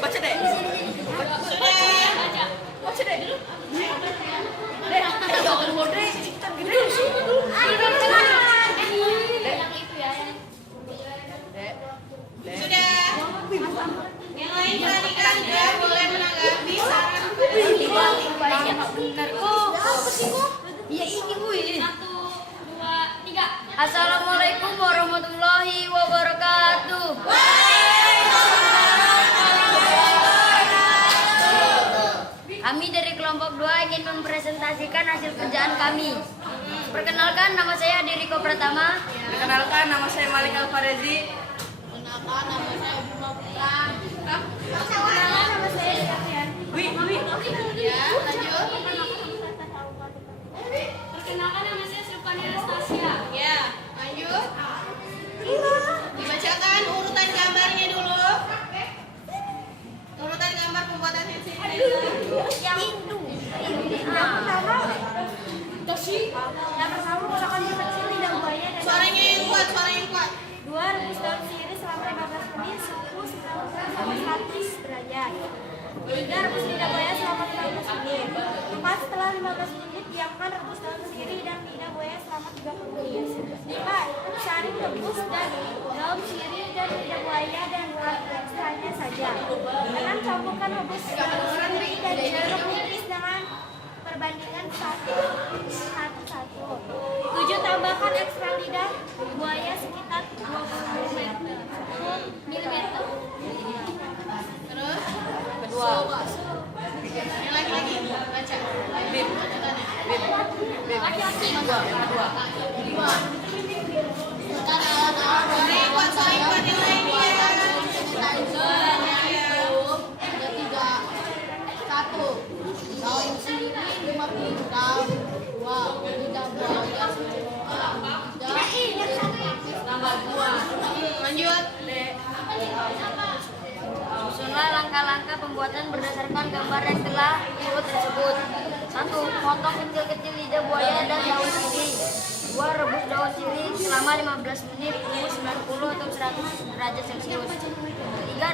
Baca deh. Sudah. Baca deh. Yang itu ya. Sudah. Yang lain perhatikan dan boleh menanggapi saran. Ya ini wih. 1, 2, 3. Assalamualaikum warahmatullahi wabarakatuh. Kami dari kelompok 2 ingin mempresentasikan hasil kerjaan kami. Perkenalkan, nama saya Diriko Pratama. Perkenalkan, nama saya Malik Alfarezi. Perkenalkan nama saya Bima Putra. Ya, lanjut. Perkenalkan nama saya Silvani Anastasia. Ya, lanjut. Dibacakan urutan gambarnya dulu. Urutan gambar pembuatan sensitif. Yang pertama menggunakan kecil lidah buaya dan Suaranya yang kuat, suara yang kuat. 2. Rebus daun sirih selama 15 menit suhu 90 sampai 100 derajat. 3. Rebus lidah buaya selama 15 menit. 4. Setelah 15 menit diamkan rebus daun sirih dan lidah buaya selama 30 menit. 5. Saring rebus dan daun sirih dan lidah buaya dan ekstranya saja. 6. Campurkan rebus daun sirih dan jeruk nipis dengan perbandingan 1:1. 7. Tambahkan ekstra lidah buaya sekitar 20 milimeter. Terus, Kedua. yang lagi-lagi baca. Laki-laki. Yang kedua. Suara yang kuat, suara yang kuat yang lainnya. Daun sirih 50 gram. 2. Lidah buaya 10 gram. 3. Tambah 2. Lanjut. Susunlah langkah-langkah pembuatan berdasarkan gambar yang telah diurut tersebut. 1. Potong kecil-kecil lidah buaya dan daun sirih. 2. Rebus daun sirih selama 15 menit suhu 90 atau 100 derajat Celcius. 3.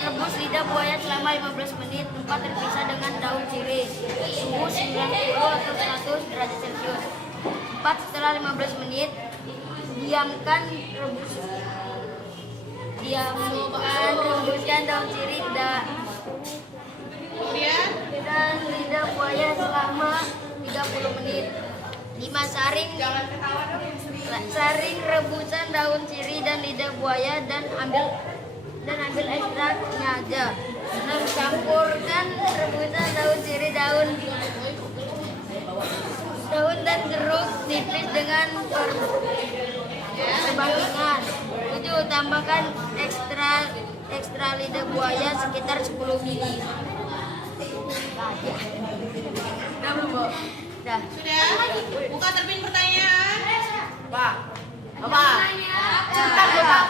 Rebus lidah buaya selama 15 menit, tempat terpisah dengan daun sirih, suhu 90 atau 100 derajat Celcius. 4. Setelah 15 menit, diamkan rebuskan daun sirih Kemudian, dan lidah buaya selama 30 menit. 5. Saring rebusan daun sirih dan lidah buaya dan ambil ekstraknya aja. 6. Campurkan rebusan daun sirih, daun dan jeruk nipis dengan perbandingan. 7. Tambahkan ekstra lidah buaya sekitar 10 mili. Udah belum, Bu? Dah. sudah. Buka terbit pertanyaan. Pak. Apa?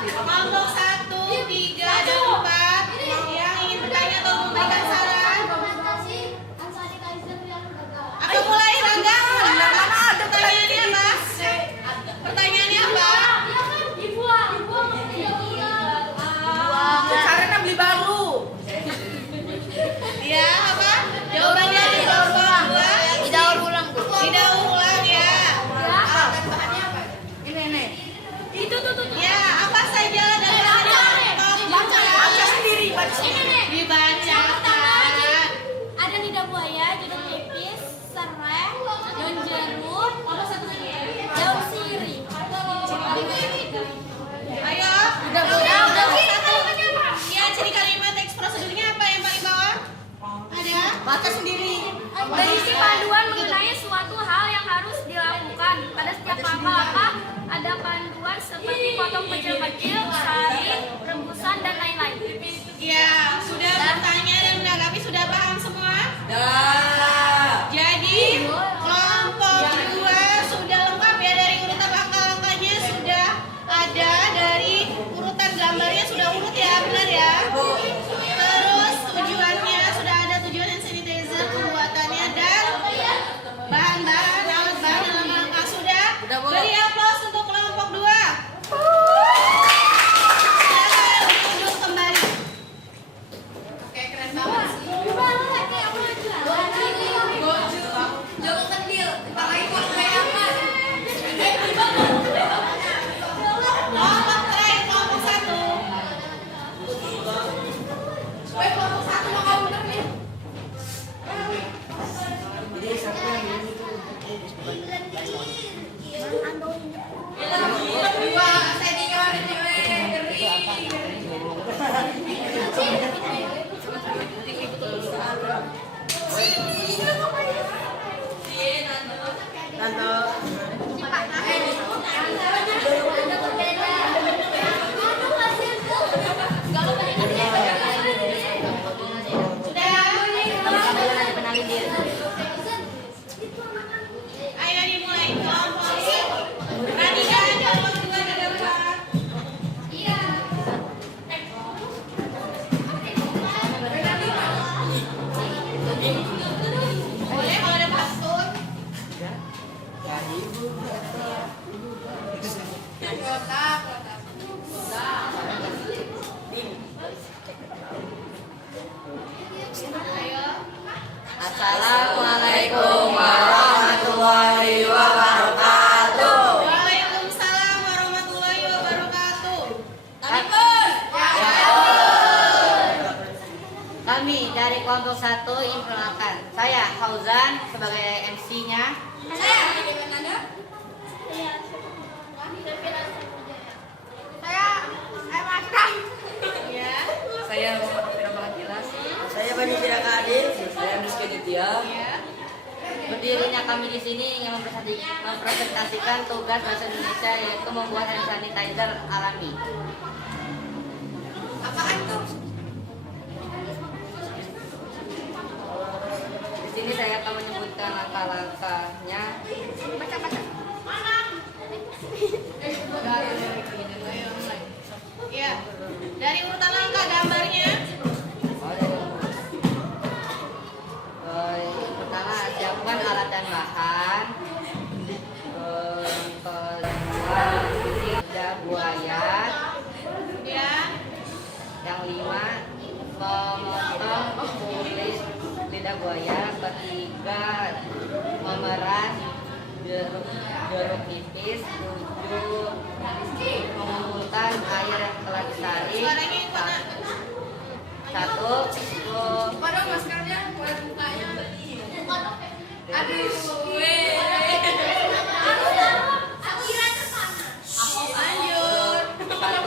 Kelompok 1, 3, dan 4 yang ingin bertanya atau memberikan saran. Akan mulai, Rangga. Pertanyaannya apa? Pertanyaannya apa? Caranya beli baru. Ya, apa? Jawabannya didaur ulang. Didaur ulang, Bu. Didaur ulang ya. Ini. Ya, apa saja dan Letak. Assalamualaikum warahmatullahi wabarakatuh. Waalaikumsalam warahmatullahi wabarakatuh. Kami dari kelompok 1 ingin perkenalkan. Saya Fauzan sebagai MC-nya. Ya. Saya Muhammad Firman Kilas. Saya Bani Firaka Adil. Saya Miski Ditya. Ya. Berdirinya kami di sini ingin mempresentasikan tugas bahasa Indonesia yaitu membuat hand sanitizer alami. Apaan tuh? Di sini saya akan menyebutkan langkah-langkahnya. Ya. Dari urutan langkah gambarnya. Pertama, siapkan alat dan bahan. Kedua, lidah buaya. Kemudian Yang 5, memotong kulit lidah buaya. Ketiga, memeras jeruk nipis. 7, mengumpulkan air yang telah disaring. suaranya yang mana? 1, Waduh, maskernya boleh bukanya. Aduh, Lanjut.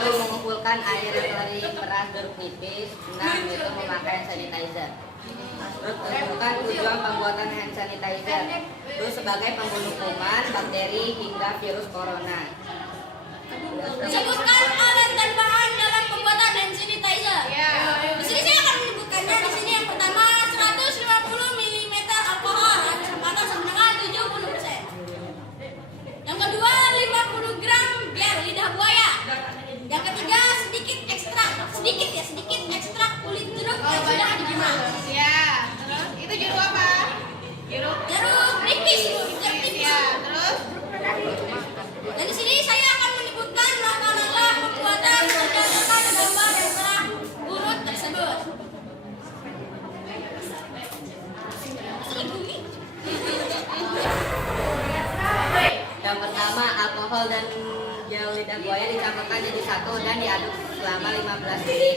1, mengumpulkan air yang telah diperas jeruk nipis. 6, itu memakai hand sanitizer. Tentukan tujuan pembuatan hand sanitizer itu sebagai pembunuh kuman, bakteri, hingga virus corona. Sebutkan alat dan bahan dalam pembuatan hand sanitizer. Ya. Di sini saya akan menyebutkannya. Di sini yang pertama 150 mm alkohol kecepatan sebenarnya 70%. Yang kedua 50 gram biar lidah buaya. Yang ketiga sedikit ekstrak kulit jeruk yang sudah digimal. Ya. Terus itu jeruk apa? Jeruk. Jeruk nipis. Ya. Terus Dan di sini saya akan menyebutkan langkah-langkah pembuatan berdasarkan gambar yang telah urut tersebut. Yang pertama, alkohol dan gel lidah buaya dicampurkan jadi satu dan diaduk selama 15 menit.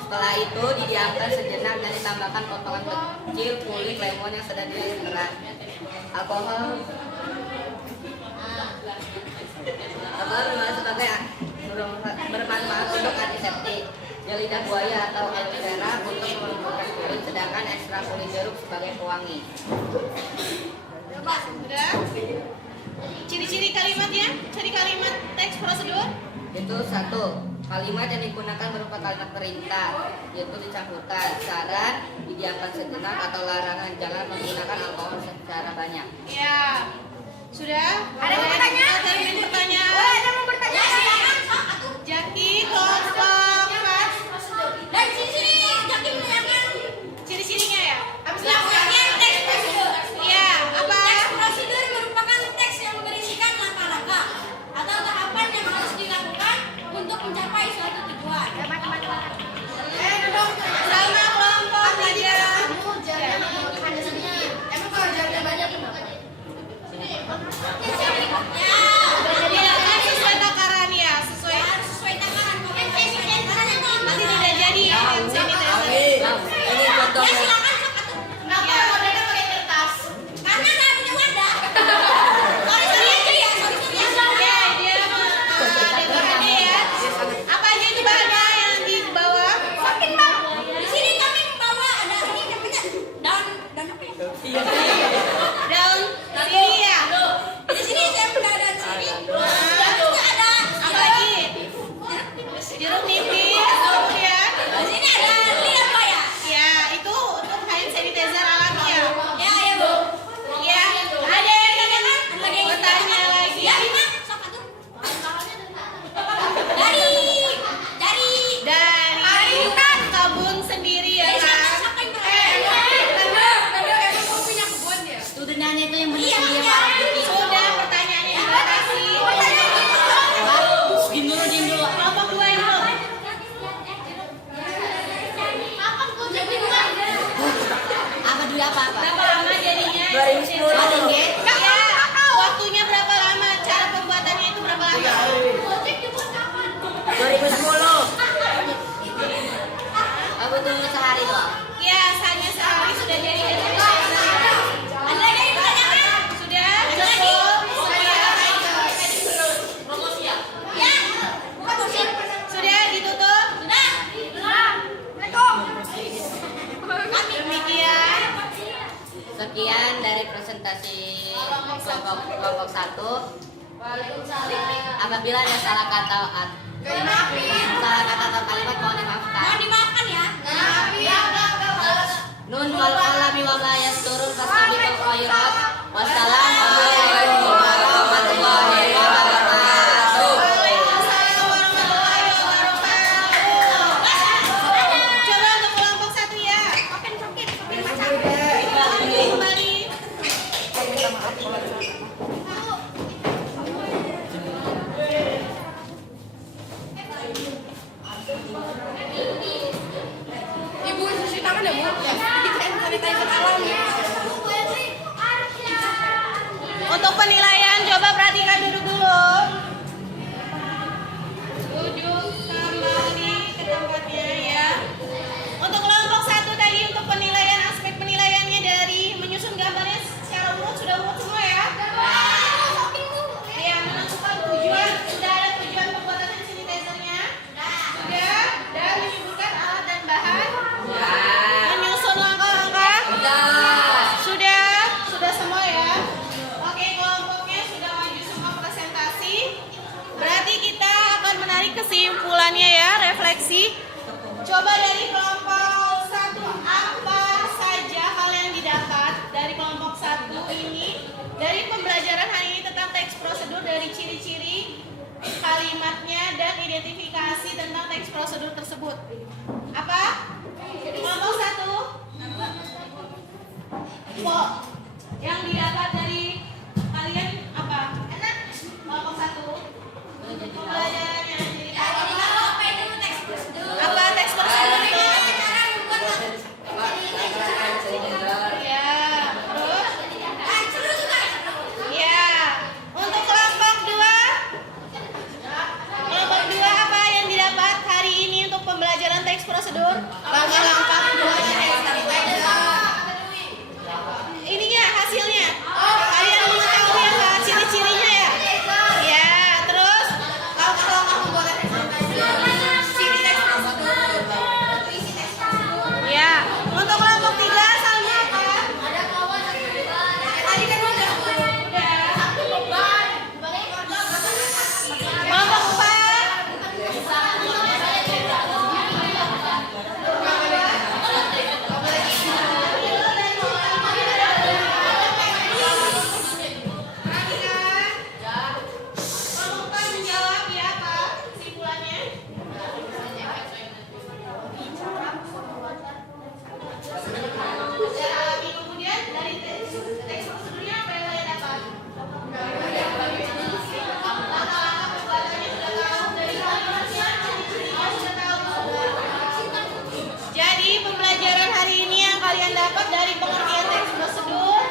Setelah itu didiamkan sejenak dan ditambahkan potongan kecil kulit lemon yang sudah diperas. Alkohol bermanfaat untuk antiseptik. Gel lidah buaya atau aloe vera untuk melumpuhkan kulit, sedangkan ekstrak kulit jeruk sebagai pewangi. udah. Ciri-ciri kalimatnya? Ciri kalimat teks prosedur? Itu 1, kalimat yang digunakan berupa kalimat perintah, yaitu dicampurkan. Saran, didiamkan sejenak, atau larangan, jangan menggunakan alkohol secara banyak. Ya. Sudah? Ada yang mau bertanya? Ada yang mau bertanya? Ada yang mau bertanya? Jaki, kelompok Mas. Dan di sini Jaki menanyakan Ciri-cirinya ya? langkahnya teks prosedur. Iya, apa? Teks prosedur merupakan teks yang berisikan langkah-langkah atau tahapan yang harus dilakukan untuk mencapai suatu tujuan. Sama kelompok aja. Emang kalau jamnya banyak Ya, kan sesuai takaran ya, sesuai. Sesuai takaran. Nanti tidak jadi ya hand sanitizer. Amin. Ini Ya contohnya. silakan sok atuh. Kenapa modelnya pakai kertas? Karena saya punya wadah. Sorry aja ya, sorry ya. Ya, dia ada bahannya ya. Apa aja itu bahannya yang dibawa? Makin bang. Di sini kami membawa ada ini namanya daun apa ya? Daun siri ya. Di sini saya membawa daun siri. Dan juga ada Apa lagi? Jeruk nipis. Kemudian, di sini ada lidah buaya. ya itu untuk hand sanitizer alami ya. Ya ya bu. Ya, ada yang tanyakan? Ada yang Bertanya lagi. Ya lima sok atuh. Dari Dari kebun sendiri ya kan? Emang mau punya kebun ya? Studennya itu yang Iya, beli iya. Sudah pertanyaannya juga kasih. dari kelompok 1. Apabila ada salah kata atau kalimat mohon dimaafkan. Mau dimakan ya? Nun wal qalami wa ma yasturun fastabiqul khairat. Wassalamualaikum warahmatullahi wabarakatuh. Waalaikumsalam warahmatullahi wabarakatuh. Coba untuk kelompok 1 ya. Makin sakit. Kembali. Ibu cuci tangan ya, Bu. Sanitizer alam. Untuk penilaian coba perhatikan duduk dulu. Duduk kembali ke tempatnya ya. Untuk kelompok 1 tadi untuk penilaian aspek penilaiannya dari menyusun gambarnya secara urut sudah urut semua ya. Ya, menentukan tujuan, sudah ada tujuan pembuatan hand sanitizernya. Sudah, dan menyebutkan alat dan bahan. Menyusun langkah-langkah. Sudah semua ya. Oke, kelompoknya sudah maju semua presentasi. Berarti kita akan menarik kesimpulannya ya, refleksi. Coba dari kelompok 1 apa saja hal yang didapat dari kelompok 1 ini dari pembelajaran hari ini tentang teks prosedur, dari ciri-ciri kalimatnya dan identifikasi tentang teks prosedur tersebut. Apa? Kelompok 1. Yang didapat dari kalian apa? Kelompok 1. Pembelajarannya jadi apa teks prosedur itu? Ya, terus? Ya, untuk kelompok 2. Kelompok 2 apa yang didapat hari ini untuk pembelajaran teks prosedur? Langkah-langkah pembuatan hand sanitizer. Ininya hasilnya. Kalian mengetahui apa ciri-cirinya ya? Ya, terus langkah-langkah pembuatan hand sanitizer. Ciri teks prosedur. Ya, untuk kelompok 3 sama apa? Tadi kan udah. Kelompok 4. Kelompok menjawab ya apa kesimpulannya? Kemudian dari teks prosedurnya apa yang kalian dapat? Langkah-langkah pembuatannya sudah tahu, dari kalimatnya ciri-cirinya sudah tahu. Jadi pembelajaran hari ini yang kalian dapat dari pengertian teks prosedur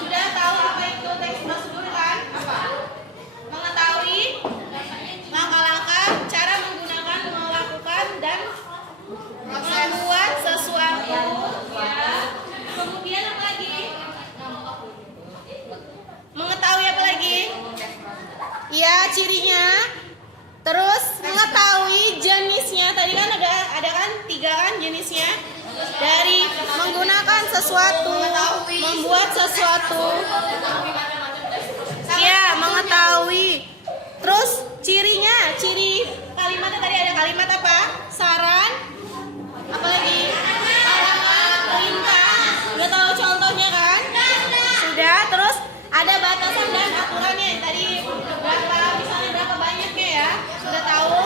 sudah tahu apa itu teks prosedur kan? Apa? Mengetahui langkah-langkah, cara menggunakan, melakukan dan membuat sesuatu. Ya. Kemudian apa lagi? Mengetahui apa lagi? Ya, cirinya. Terus mengetahui jenisnya. Tadi kan ada kan 3 kan jenisnya. Dari menggunakan sesuatu, membuat sesuatu. Ya, mengetahui. Terus cirinya, ciri kalimatnya tadi ada kalimat apa? Saran. Apa lagi? Arahan, perintah. Udah tahu contohnya kan? Sudah. Terus ada batasan dan aturannya. Tadi berapa, misalnya berapa banyaknya ya? Sudah tahu?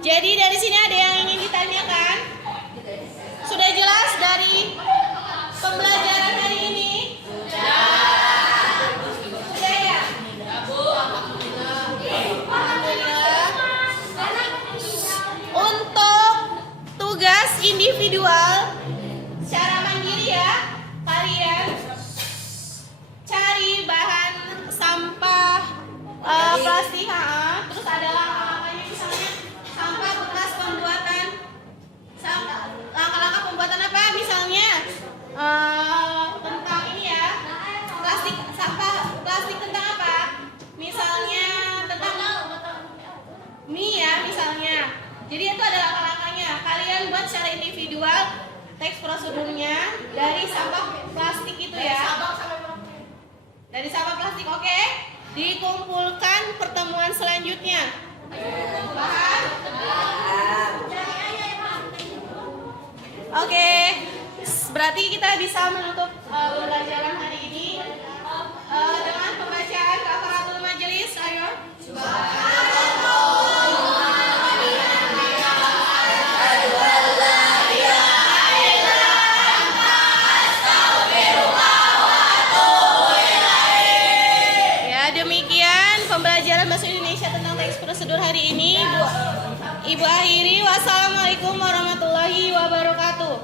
Jadi dari sini ada yang ingin ditanyakan? Sudah jelas dari pembelajaran hari ini? Sudah ya? Alhamdulillah. Untuk tugas individual secara mandiri ya, kalian cari bahan sampah plastik, terus ada langkah-langkahnya, misalnya sampah bekas pembuatan, langkah-langkah pembuatan apa? Misalnya tentang ini ya, sampah plastik tentang apa? Misalnya tentang mie ya, misalnya. Jadi itu ada langkah-langkahnya. Kalian buat secara individual teks prosedurnya dari sampah plastik itu ya. Dari sampah plastik, oke? Dikumpulkan pertemuan selanjutnya. Paham? Oke, berarti kita bisa menutup pembelajaran hari ini dengan pembacaan kafaratul majelis. Ayo. Ya, demikian pembelajaran bahasa Indonesia tentang teks prosedur hari ini. Ibu akhiri, wassalamualaikum warahmatullahi wabarakatuh.